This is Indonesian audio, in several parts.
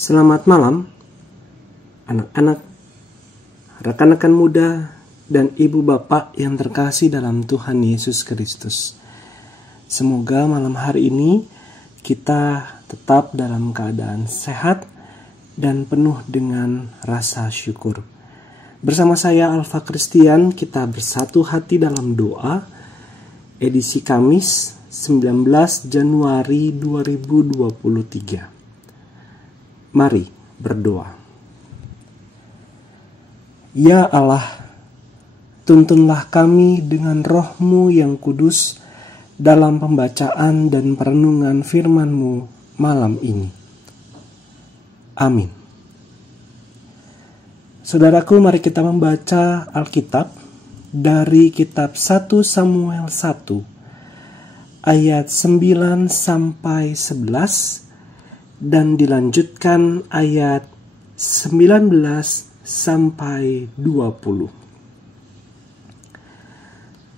Selamat malam, anak-anak, rekan-rekan muda, dan ibu bapak yang terkasih dalam Tuhan Yesus Kristus. Semoga malam hari ini kita tetap dalam keadaan sehat dan penuh dengan rasa syukur. Bersama saya Alfa Christian, kita bersatu hati dalam doa, edisi Kamis 19 Januari 2023. Mari berdoa. Ya Allah, tuntunlah kami dengan roh-Mu yang kudus dalam pembacaan dan perenungan firman-Mu malam ini. Amin. Saudaraku, mari kita membaca Alkitab dari kitab 1 Samuel 1 ayat 9 sampai 11 dan dilanjutkan ayat 19 sampai 20.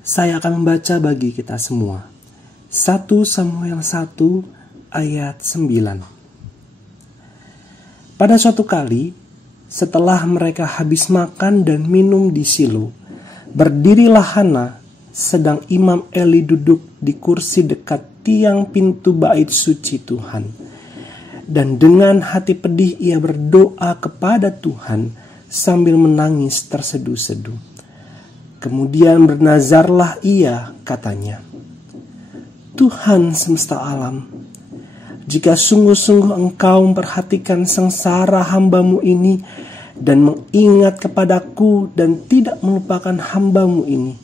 Saya akan membaca bagi kita semua. 1 Samuel 1 ayat 9. Pada suatu kali, setelah mereka habis makan dan minum di Silo, berdirilah Hana, sedang Imam Eli duduk di kursi dekat tiang pintu bait suci Tuhan. Dan dengan hati pedih ia berdoa kepada Tuhan sambil menangis terseduh-seduh. Kemudian bernazarlah ia, katanya, Tuhan semesta alam, jika sungguh-sungguh Engkau memperhatikan sengsara hamba-Mu ini dan mengingat kepadaku dan tidak melupakan hamba-Mu ini,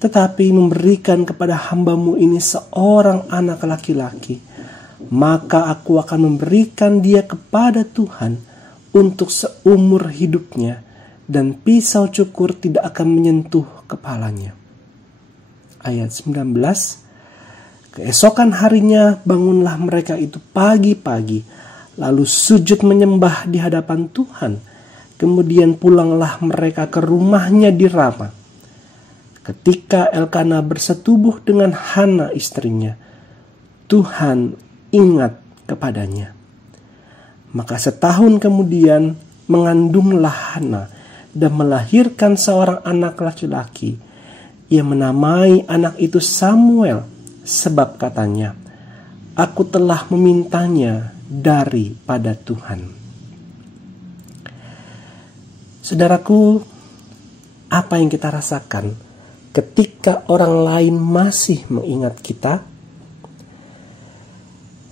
tetapi memberikan kepada hamba-Mu ini seorang anak laki-laki, maka aku akan memberikan dia kepada Tuhan untuk seumur hidupnya, dan pisau cukur tidak akan menyentuh kepalanya. Ayat 19. Keesokan harinya bangunlah mereka itu pagi-pagi, lalu sujud menyembah di hadapan Tuhan. Kemudian pulanglah mereka ke rumahnya di Rama. Ketika Elkana bersetubuh dengan Hana istrinya, Tuhan ingat kepadanya. Maka setahun kemudian mengandunglah Hana dan melahirkan seorang anak laki-laki. Ia menamai anak itu Samuel, sebab katanya, aku telah memintanya daripada Tuhan. Saudaraku, apa yang kita rasakan ketika orang lain masih mengingat kita?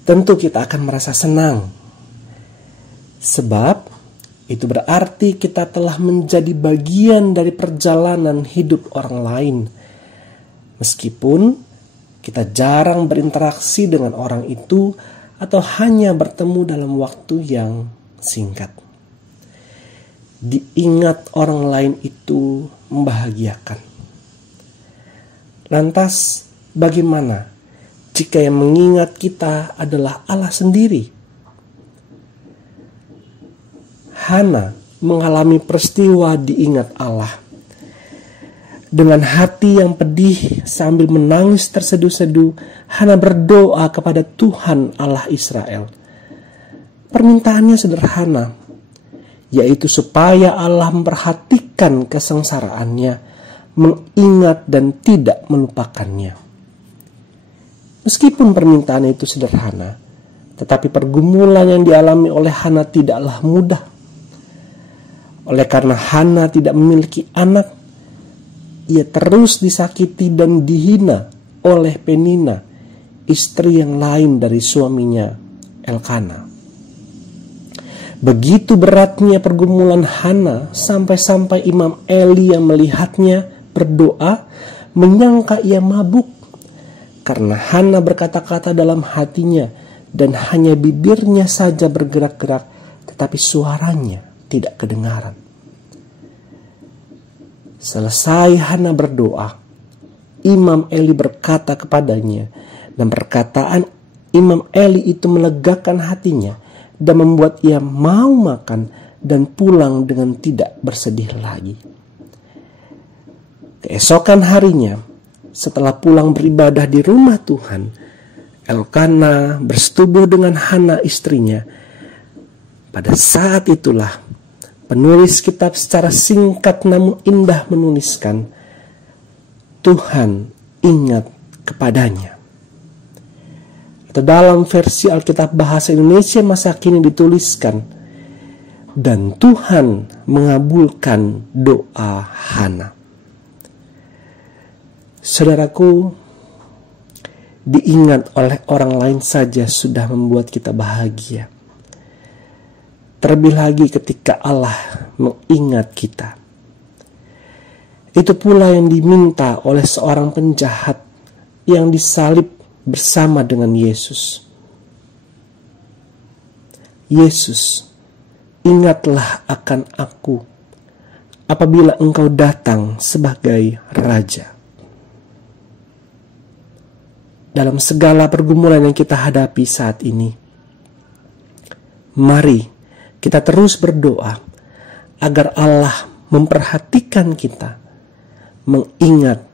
Tentu kita akan merasa senang, sebab itu berarti kita telah menjadi bagian dari perjalanan hidup orang lain. Meskipun kita jarang berinteraksi dengan orang itu atau hanya bertemu dalam waktu yang singkat. Diingat orang lain itu membahagiakan. Lantas, bagaimana jika yang mengingat kita adalah Allah sendiri? Hana mengalami peristiwa diingat Allah. Dengan hati yang pedih sambil menangis terseduh-seduh, Hana berdoa kepada Tuhan Allah Israel. Permintaannya sederhana, yaitu supaya Allah memperhatikan kesengsaraannya, mengingat dan tidak melupakannya. Meskipun permintaan itu sederhana, tetapi pergumulan yang dialami oleh Hana tidaklah mudah. Oleh karena Hana tidak memiliki anak, ia terus disakiti dan dihina oleh Penina, istri yang lain dari suaminya Elkana. Begitu beratnya pergumulan Hana sampai-sampai Imam Eli yang melihatnya berdoa menyangka ia mabuk. Karena Hana berkata-kata dalam hatinya dan hanya bibirnya saja bergerak-gerak, tetapi suaranya tidak kedengaran. Selesai Hana berdoa, Imam Eli berkata kepadanya, dan perkataan Imam Eli itu melegakan hatinya dan membuat ia mau makan dan pulang dengan tidak bersedih lagi. Keesokan harinya, setelah pulang beribadah di rumah Tuhan, Elkana bersetubuh dengan Hana istrinya Pada saat itulah penulis kitab secara singkat namun indah menuliskan, Tuhan ingat kepadanya. Atau dalam versi Alkitab Bahasa Indonesia masa kini dituliskan, dan Tuhan mengabulkan doa Hana. Saudaraku, diingat oleh orang lain saja sudah membuat kita bahagia. Terlebih lagi ketika Allah mengingat kita. Itu pula yang diminta oleh seorang penjahat yang disalib bersama dengan Yesus. Yesus, ingatlah akan aku apabila engkau datang sebagai Raja. Dalam segala pergumulan yang kita hadapi saat ini, mari kita terus berdoa agar Allah memperhatikan kita, mengingat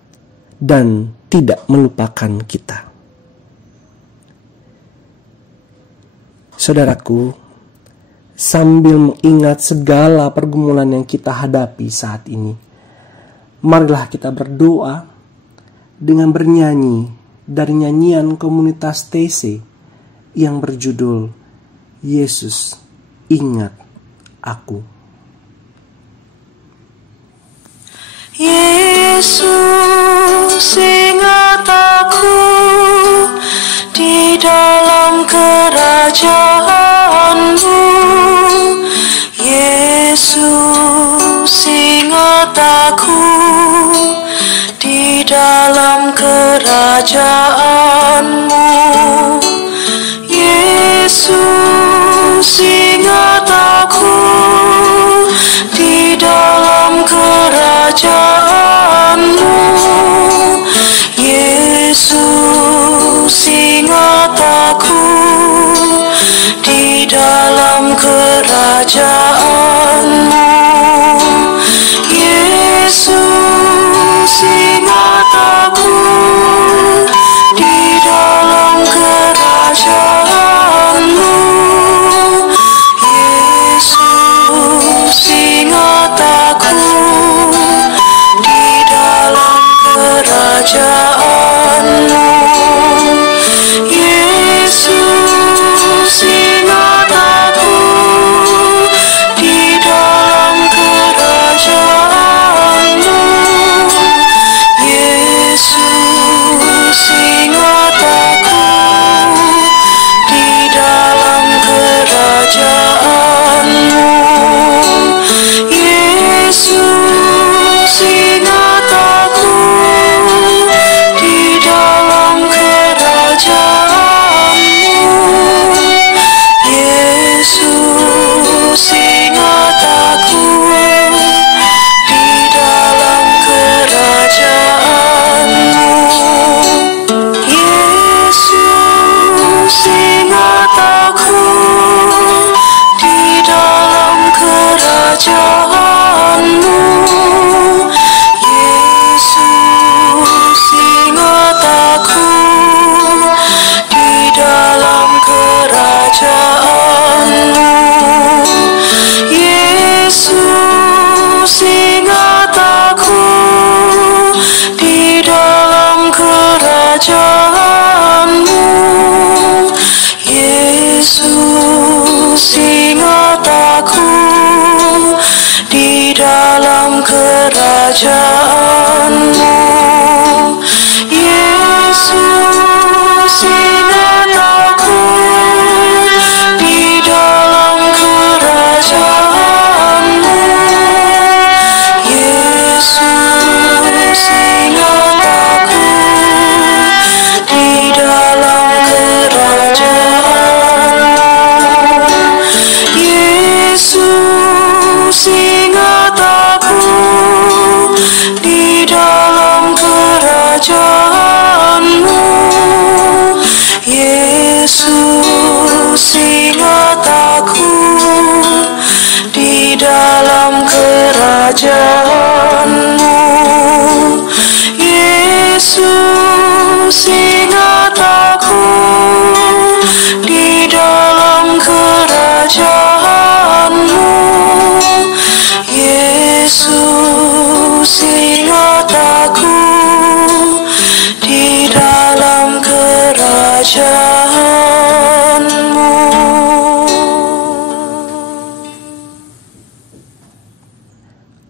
dan tidak melupakan kita. Saudaraku, sambil mengingat segala pergumulan yang kita hadapi saat ini, marilah kita berdoa dengan bernyanyi dari nyanyian komunitas TC yang berjudul Yesus Ingat Aku. Yesus ingat aku di dalam kerajaan-Mu. Yesus ingat aku di dalam kerajaan-Mu. Yesus ingat aku di dalam kerajaan-Mu. Yesus ingat aku di dalam kerajaan-Mu. Yesus ingat aku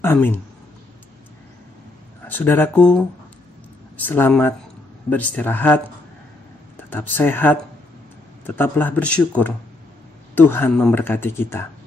Amin. Saudaraku, selamat beristirahat, tetap sehat, tetaplah bersyukur. Tuhan memberkati kita.